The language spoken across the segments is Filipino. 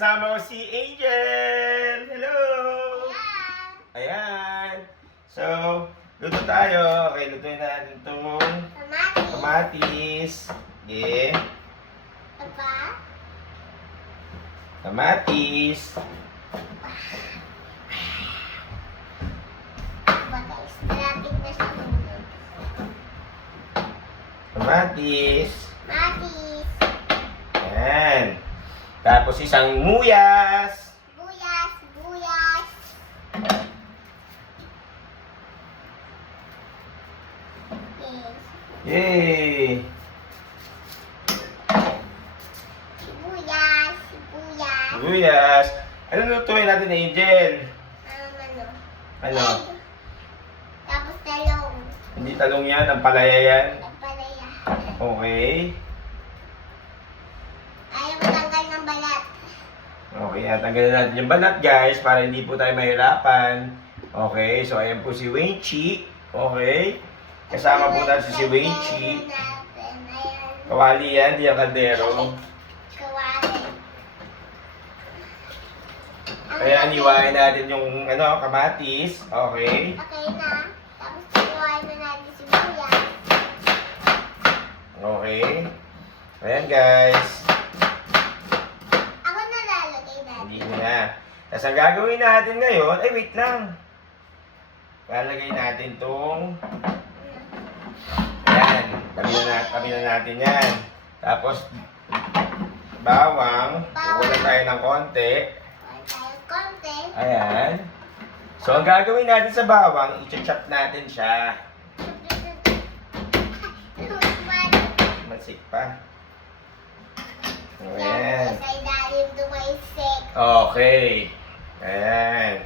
kasama ko si Angel! Hello! Ayan. So, luto tayo. Okay, lutuin natin itong kamatis. Okay. Kamatis. Kamatis. Ayan. Tapos isang muyas. Buyas. Yay! Sibuyas. Ano lutuin natin, Angel? Ano? Egg. Tapos talong. Hindi talong yan, ang palaya yan. Palaya. Okay. Ayaw matanggal ng balat. Okay, at tanggalin natin yung balat, guys, para hindi po tayo mahirapan. Okay, so ayan po si Wenchi. Okay. Kasama po natin si Wenchi. Kawali yan, di yung kaldero. Kawali. Kaya aniwain natin yung kamatis. Okay. Okay na. Tapos inuwain na natin si Buya. Okay. Ayan, guys. Ako na lalagay natin. Hindi na. Tapos ang gagawin natin ngayon, ay wait lang. Lalagay natin tong ayan. Tabi na natin yan. Tapos bawang. Kukulan tayo ng konti. Konti. Ayan. So ang gagawin natin sa bawang, i-chop natin siya. Mansik pa. Ayan. Sa ilalim dumaisik. Okay. Ayan.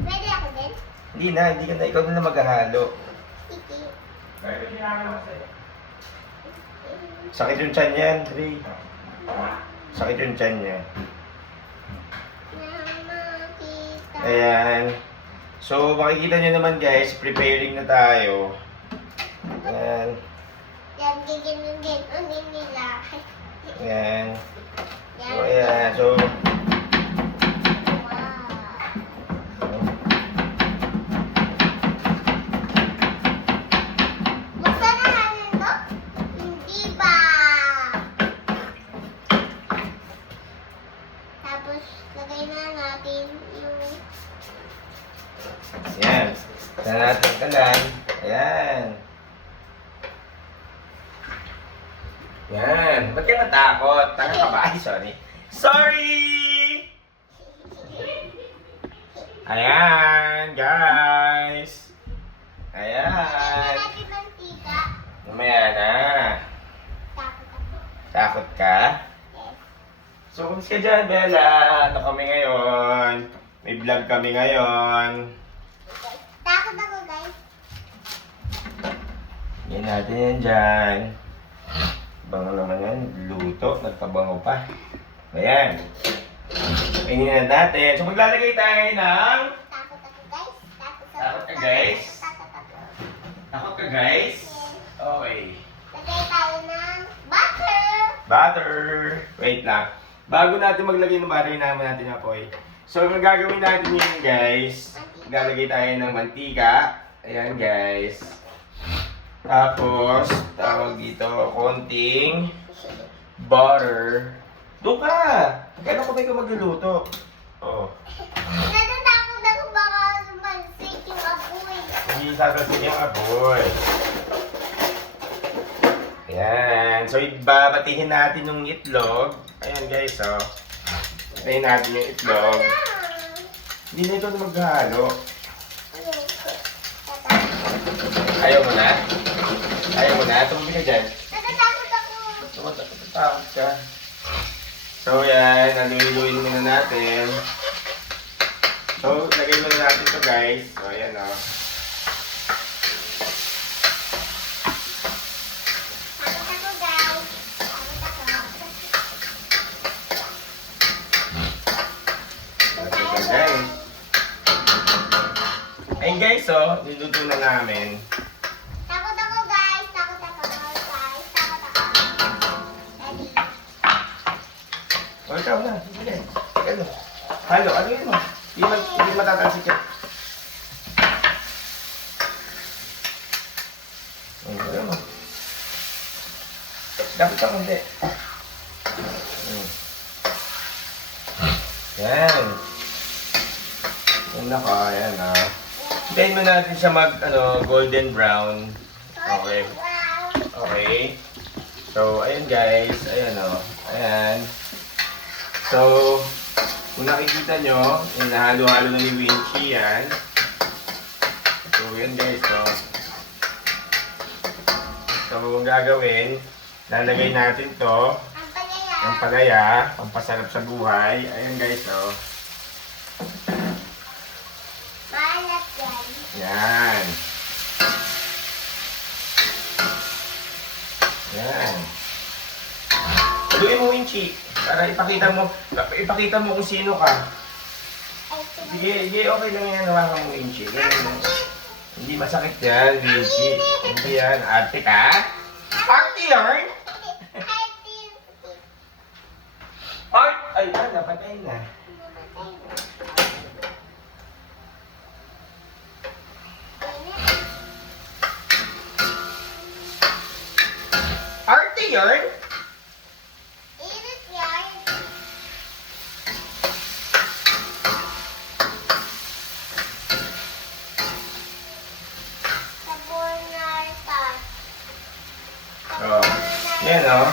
Pwede ako din? Hindi na, ikaw na maghahalo. Titi. Sakit yung tiyan yan, Trey. Sakit yung tiyan niya. Nakita. Ayan. So, makikita nyo naman guys, preparing na tayo. Ayan. Yan, gigin nila. Ayan. So, Yan. ayan. So, Buksan na natin to? Hindi ba? Tapos, lagay na natin yung... ayan. Saan natin kalan. Ayan. Ayan. Ba't ka natakot? Tanga ka ba? Ay, sorry. Sorry! Ayan, guys. Lagay Ayan. natin mantika. Mamaya na. Takot ako. Takot ka? Yes. So, kumusta ka dyan, Bella? Ano kami ngayon? May vlog kami ngayon. Takot ako, guys. Yan natin yan dyan. Bango naman yan. Luto. Nagpabango pa. Ayan. Kainin na natin. So, maglalagay tayo ng... Takot ako, guys. Takot ka, guys? Takot ako. Takot ka, guys? Yes. Okay. Lagay tayo ng butter. Butter. Wait lang. Bago natin maglagay ng butter, naman natin yung apoy. So, ang gagawin natin yun, guys. Lalagay tayo ng mantika. Ayan, guys. Tapos, tawag dito, konting butter. Doon ka! Kailan ko ba ikaw magluluto? Oh. Natatakot ako baka lumansik yung apoy. Hindi sasasin yung apoy. Ayan. So, babatihin natin yung itlog. Ayan, guys, oh. Batayin natin yung itlog. Hindi na ito maghalo. Ayaw mo na? Ayaw mo na? Tumabili ka dyan. Natatakot ako. Tumatakot ka. So, yan. Naluiluin muna natin. So, lagay muna natin ito, guys. So, ayan, oh. Takot ako, guys. Takot ako. Ito, guys. Ayun, guys, oh. Niluto na namin. Takot ako, guys. Takot ako, guys. Takot ako. Daddy. Uy, ikaw na. Sige. Ano? Halo, ano yun mo? Hindi matatalsik yan. Ano mo? Dapat ka hindi. Yan. Yan na ka, yan ha. Hintayin mo natin siya golden brown. Okay. Okay. So, ayan guys. Ayan o. Ayan. So, kung nakikita nyo, nahalo-halo na ni Winchy yan. So, yan guys o. So, ang gagawin, lalagay natin to ng palaya, pampasarap sa buhay. Ayan guys o. Maalat yan. Yan. Yan. Haluin mo, Winchy, para ipakita mo kung sino ka. Sige, okay lang yan. Hawakan mo, Winchy. Hindi masakit yan, Winchy. Hindi yan. Arte ka? Arte yarn? Art? Ay, napatay na. Arte yarn? Init yan. Sabon na tar. Oh. Yan, oh.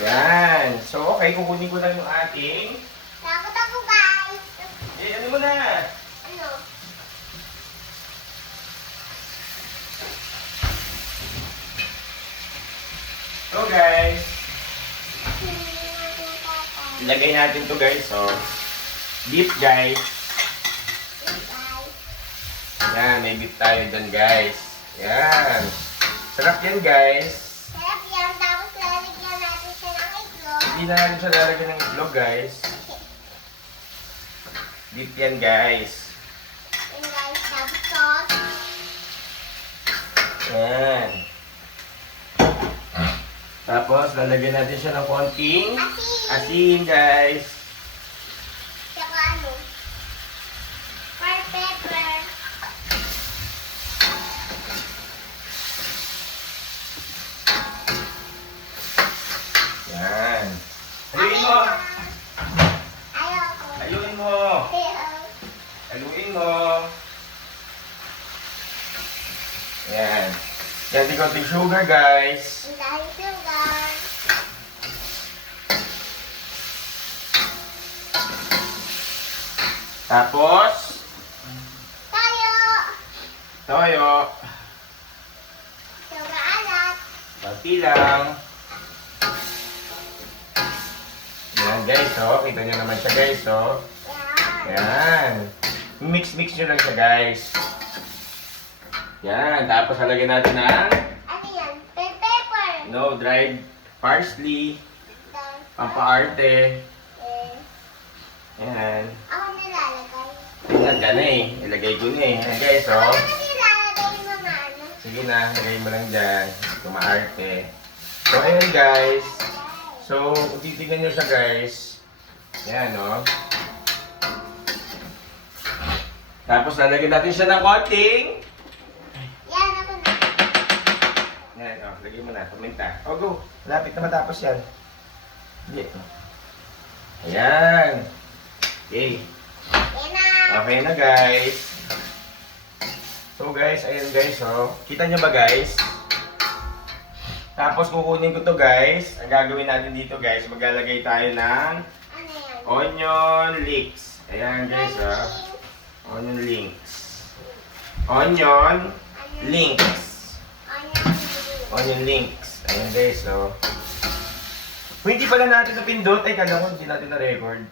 Yan. So, okay. Kukunin ko lang yung ating... Takot ako, guys. Eh, ano mo na? Ano? So, guys. Hindi natin tatay. Ilagay natin to guys. So, beef, guys. Guys. Yan. May beef tayo dyan, guys. Yan. Sarap yan, guys. Sarap yan. Tapos lalagyan natin siya ng itlog. Hindi na natin siya lalagyan ng itlog, guys. Beef yan, guys. Yan, guys. Tapos sauce. Yan. Tapos, lalagyan natin siya ng konting asin, guys. Tsaka ano? Pepper. Yan. Haluin mo. Ayoko. Haluin mo. Haluin mo. Yan. Yan, di konting sugar, guys. Ang dahil sugar. Tapos, Tayo. toyo. Sugar alat. Konti lang. Yan, guys, oh. Kita nyo naman siya, guys, oh. Yan. Yan. Mix-mix nyo lang siya, guys. Yan. Tapos, halagyan natin ng Ano yan? Pepper. dried parsley. Dan. Pampaarte. Eh. Yan. Ako nilalagay. Tingnan ka na eh. Ilagay ko na eh. Yan, guys, Ako oh. naman nilalagay mo na ano. Sige na, lagay mo lang dyan. Kumaarte. So, ayun, guys. So, kung titignan nyo siya, guys. Yan, no? Tapos, lalagyan natin siya ng konting. Yan ako na. Yan, oh. Lagyan mo na. Paminta. Oh, go. Malapit na matapos yan. Hindi. Ayan. Okay. Yan na. Okay na, guys. So, guys, ayan, guys, oh. Kita nyo ba, guys? Tapos, kukunin ko to, guys. Ang gagawin natin dito, guys, maglalagay tayo ng Ano yan? onion leeks. Ayan, guys, ah. Onion links. Onion links. Onion links. Ayan, guys, oh. Kung hindi pala natin napindot, ay kala ko hindi natin na-record.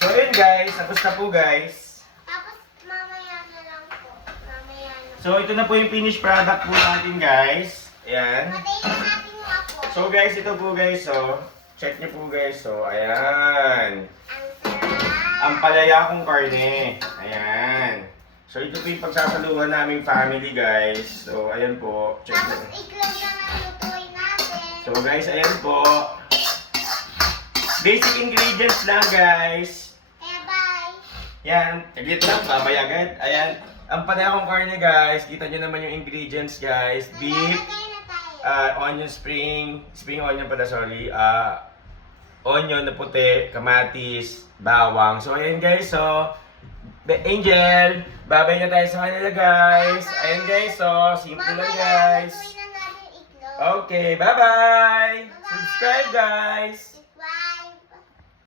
So, ayun, guys. Tapos na po, guys. Tapos mamaya na lang po. Mamaya na. So, ito na po yung finished product po natin, guys. Ayan. Patayin natin yung ako. So, guys, ito po, guys, oh. Check niyo po, guys, oh. Ayan. Ang sarap. Ang palaya kong karne. Ayan. So, ito po yung pagsasaluhan naming family, guys. So, ayan po. Check Tapos nyo. iklog na ang lutuin natin. So, guys, ayan po. Basic ingredients lang, guys. Kaya bye. Yan, saglit lang, babay agad. Ayan, ang panayakong karne, guys. Kita nyo naman yung ingredients, guys. Beef, Maglalagay na tayo. onion spring onion pala, sorry. Onion na puti, kamatis, bawang. So, ayan, guys. So, Angel, babay na tayo sa kanila, guys. Ayan, guys. So, simple lang, guys. Lutuin na natin itlog. Okay, bye-bye! Subscribe, guys!